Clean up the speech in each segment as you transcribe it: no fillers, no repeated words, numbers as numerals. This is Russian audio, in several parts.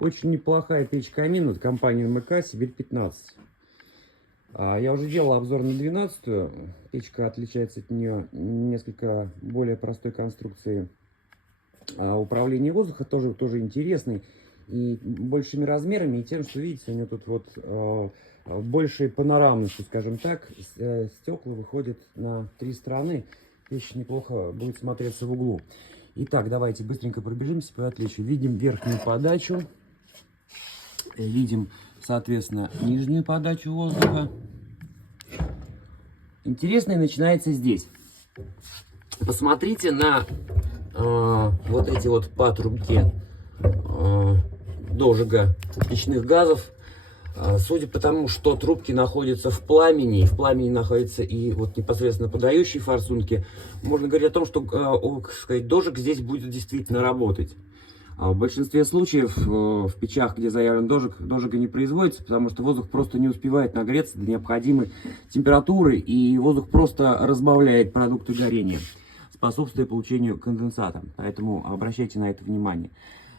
Очень неплохая печь-камин от компании МК Сибирь 15. Я уже делал обзор на 12-ю. Печка отличается от нее несколько более простой конструкцией. Управление воздуха тоже интересный. И большими размерами, и тем, что, видите, у нее тут вот большей панорамностью, скажем так. Стекла выходят на 3 стороны. Печь неплохо будет смотреться в углу. Итак, давайте быстренько пробежимся по отличию. Видим верхнюю подачу. Видим, соответственно, нижнюю подачу воздуха. Интересное начинается здесь. Посмотрите на вот эти вот патрубки дожига печных газов. Судя по тому, что трубки находятся в пламени, и в пламени находятся и вот непосредственно подающие форсунки, можно говорить о том, что дожиг здесь будет действительно работать. В большинстве случаев в печах, где заявлен дожиг, дожига не производится, потому что воздух просто не успевает нагреться до необходимой температуры, и воздух просто разбавляет продукты горения, способствуя получению конденсата. Поэтому обращайте на это внимание.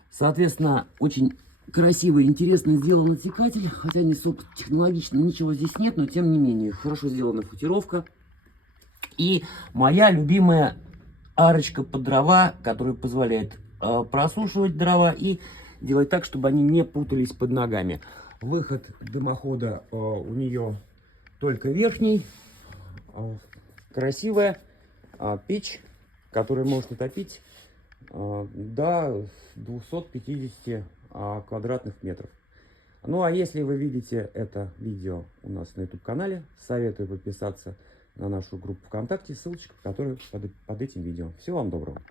Соответственно, очень красиво и интересно сделан отсекатель, хотя не технологично, ничего здесь нет, но тем не менее хорошо сделана футировка. И моя любимая арочка под дрова, которая позволяет просушивать дрова и делать так, чтобы они не путались под ногами. Выход дымохода у нее только верхний. Красивая печь, которая может натопить до 250 квадратных метров. Ну а если вы видите это видео у нас на YouTube канале, советую подписаться на нашу группу ВКонтакте, ссылочка, которая под этим видео. Всего вам доброго.